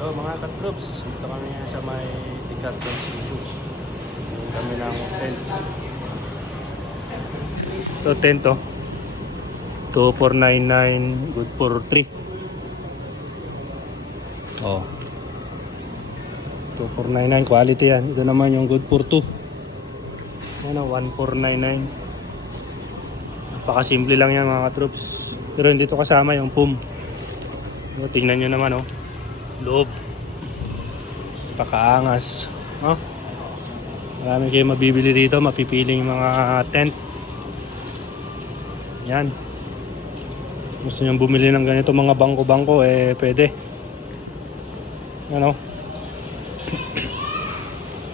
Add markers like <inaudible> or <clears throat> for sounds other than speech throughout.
So mga katroops, dito kami sa may Decathlon. Ngayon kami ng tent. Ito tent to. 2499 good for 3. Oh. 2499 quality yan. Ito naman yung good for 2. Ano, 1499. Napakasimple lang yan mga katroops. Pero hindi to kasama yung PUM. O, tingnan nyo naman oh. Loob. Pakaangas. Oh. Marami kayo mabibili dito. Mapipiling mga tent. Yan. Gusto nyo bumili ng ganito mga bangko-bangko eh pwede. Ano?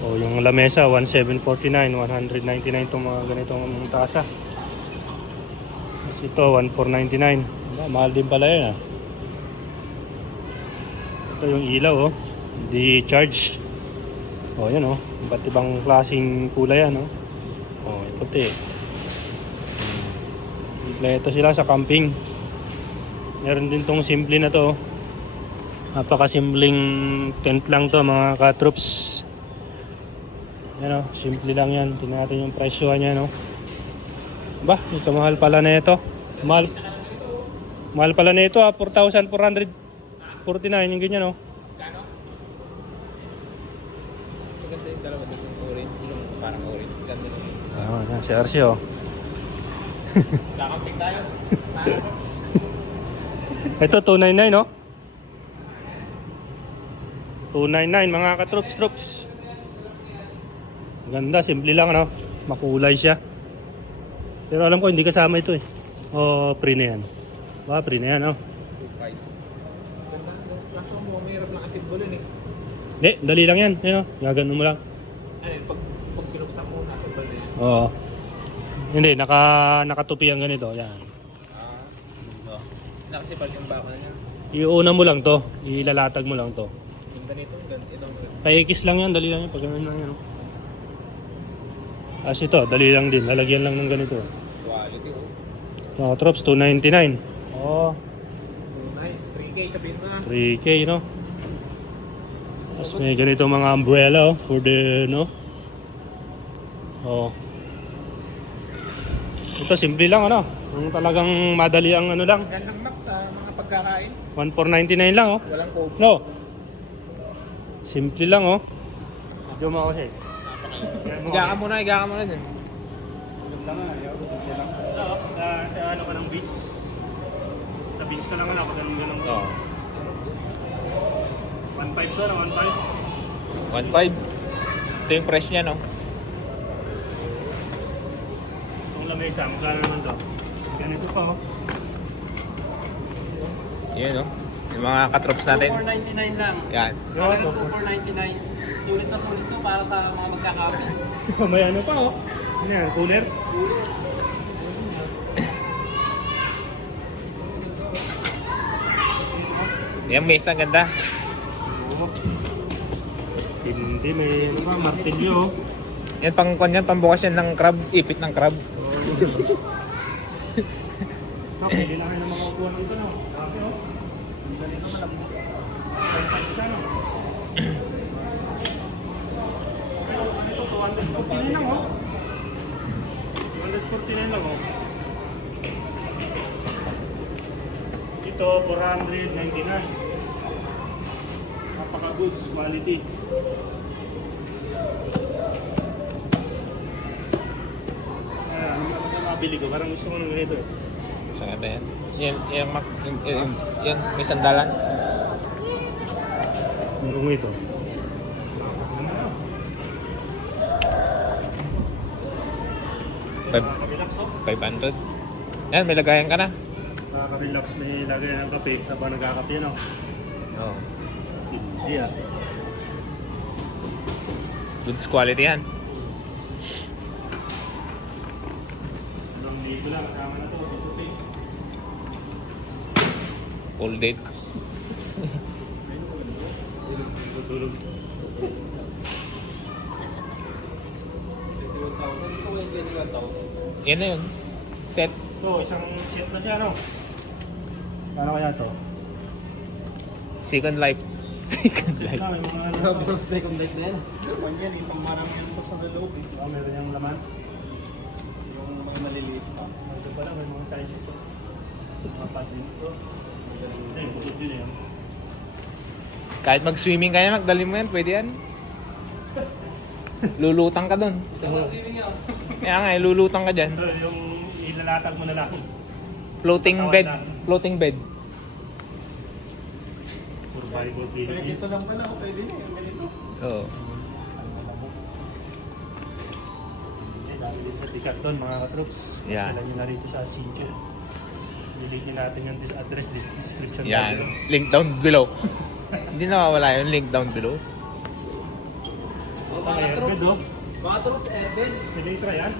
o <clears throat> yung lamesa 1749, 199 itong mga ganitong tasa. Tapos ito 1499. Ba, Mahal din pala yun ah. Ito yung ilaw oh. Hindi charge. Oh, yan oh. Iba't ibang klaseng kulay yan oh. Oh, puti. Kompleto sila sa camping. Meron din tong simple na to. oh. Napakasimpleng tent lang to mga katroops. Yan oh, simple lang yan. Tingnan natin yung presyo niya no. Ba, ito mahal pala na ito. Mahal. Mahal pala na ito ah, 4,449 yung ganyan oh. Maganda yung dalawa doon yung orange, yung parang orange. Ganda nung Ah, yan, si RC oh. <laughs> Kakamping tayo. <laughs> Ito 299 no? 299 mga katroops troops. Ganda, simple lang ano. Makulay siya. Pero alam ko hindi kasama ito eh. O pre na yan. Ba, pre na yan oh. 2.5. Ganda. Kaso mo, kasi bulin eh. Hindi, dali lang yan. Yan oh. Gagano mo lang. Ano yun, pag, pag pinuksan mo, nasa bulin. Oo. Hindi, naka, nakatupi ang ganito. Yan. Ah. Oh. Nakasipag yung baka niya. Iuna mo lang to. Ilalatag mo lang to. Ganda nito, ganda ito. Paikis lang yan, dali lang yan. Pag ganun lang yan. Oh. As ito, dali lang din. Lalagyan lang ng ganito. Quality oh. Mga Trops, 299. Oh, Tunay, 3K sabihin mo na. 3K, no? Tapos may ganito mga umbrella, oh, for the, no? Oh. Ito, simple lang, ano? Ang talagang madali ang ano lang. Yan lang Mac sa mga pagkakain. 1499 lang, oh. Walang coke. No? Simple lang, oh. Medyo mo ako siya. Higa ka muna, higa ka muna dun. Ito, uh, sa ano ka ng beach. Sa beach ka lang, ano? Pag ganun ganun. Oo. 1.5 to, ano? 1.5. 1.5. Ito yung price niya, no? Itong lamesa, magkano naman to? Ganito pa, oh. Yun, no? Yung mga katrops natin. 499 lang. Yan. Sa akin, 499. Sulit na sulit to para sa mga magkakape. <laughs> May ano pa, oh. Ano yan, cooler? Yung mesa, ang ganda. Hindi, may ano ba, martilyo, oh. Yan, pang, pang, yan, pambukas yan ng crab. Ipit ng crab. <laughs> Okay, hindi na kayo na makakuha ng no? Grabe, oh. Ang ganito malaki. Ang pagsa, no? Pero, ito, 249 lang, oh. 249 lang, oh. Ito, 499. Napaka-goods quality. Ah, ano mabili ko? Parang gusto ko ng ganito, eh. Saan natin yan? Yan, yan, mak, yan, yan, yan, may sandalan. Merong ito. Five- Nakaka-relax, oh. 500. Yan, may lagayan ka na. Nakaka-relax, may lagay ng kape habang nagkakape, no? Oo. Hindi ah. Goods quality yan. Full date. Yan na yun. Set. Ito, isang set na siya, no? Ano kaya to? Second life. Second life. Second life na yan. Yan, yung marami yan pa sa loob. Ah, meron yung laman. Yung mga maliliit pa. Ito pala, may mga sizes. oh. Mga patin ito. Ito yung bukod yun. Kahit mag-swimming ka yan, magdali mo yan, pwede yan. Lulutang ka dun. Ito mo swimming yan. Kaya nga, eh, lulutang ka dyan. Ito yung ilalatag mo na lang. Floating bed. Floating bed. Survival Philippines. lang pala, pwede na yung ganito. Oo. Dami din sa doon mga katroops. Yan. Sila nyo na rito sa sinker. Nyo natin yung address description. Yan. Link down below. <laughs> Hindi nawawala yung link down below. Oh, Mga oh. Mga troops, airbed. Pwede yung yan.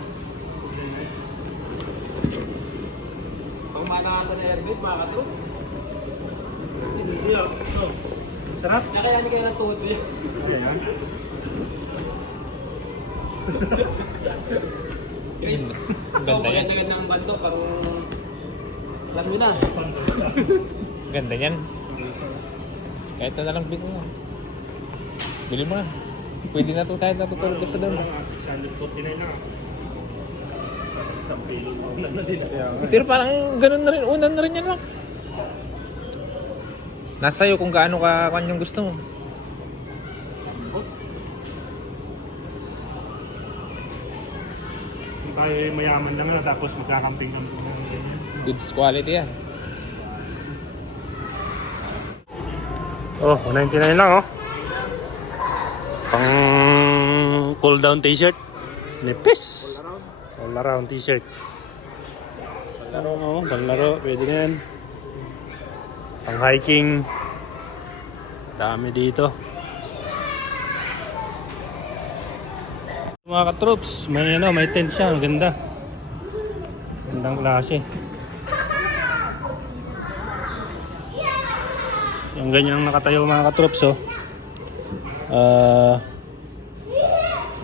Pang manakasan na airbed, mga troops. Hindi ah. Sarap. Nakayanin kayo ng tuhod. Ayan. Chris, Ganda ikaw yan. maganda ng bando, pang... Alam mo na. Ganda niyan. Kahit na lang bili mo. Bili mo na. Pwede na ito kahit natutulog ka sa doon. Nga, 649 lang. Isang pilo na na din. Pero parang ganun na rin. Unan na rin yan lang. Nasa iyo kung gaano ka yung gusto mo. Kung tayo ay mayaman lang na tapos magkakamping ng. Goods quality yan. Oh, 199 lang oh. Pang cool down t-shirt. Nipis. All around t-shirt. Panlaro oh, panlaro. Pwede na yan. Pang hiking. Dami dito. Mga katroops, may ano, may tent siya. Ang ganda. Gandang klase. Yung ganyang nakatayo mga katrops oh. Ah,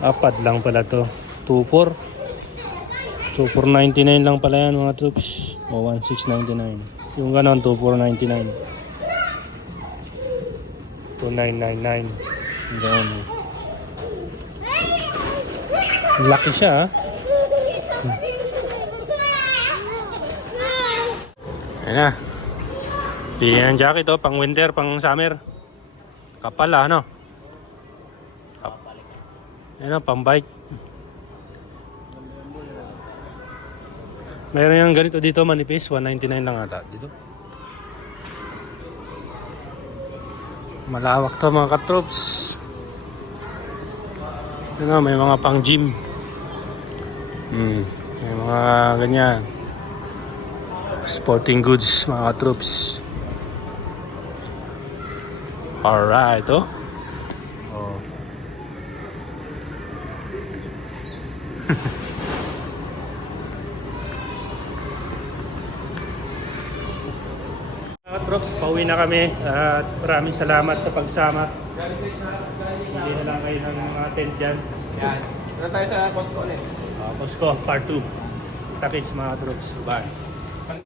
apat lang pala to. 2-4. 2-499 lang pala yan mga troops. O 1699. Yung ganon 2-499. 2999. Yung ganon. Laki siya ah. Ayan na. Pilihan ng jacket oh, pang winter, pang summer. Kapal ah, ano? Ayan oh, pang bike. Meron yung ganito dito manipis, 199 lang ata dito. Malawak to mga katroops. Ito na, may mga pang gym. Hmm, may mga ganyan. Sporting goods mga katroops. Alright. Oh. Troops, pauwi na kami at maraming salamat sa pagsama. Hindi na lang kayo ng mga tent dyan. Yan. Ito tayo sa Costco ulit. Uh, Costco, part 2. Takits mga troops. Bye.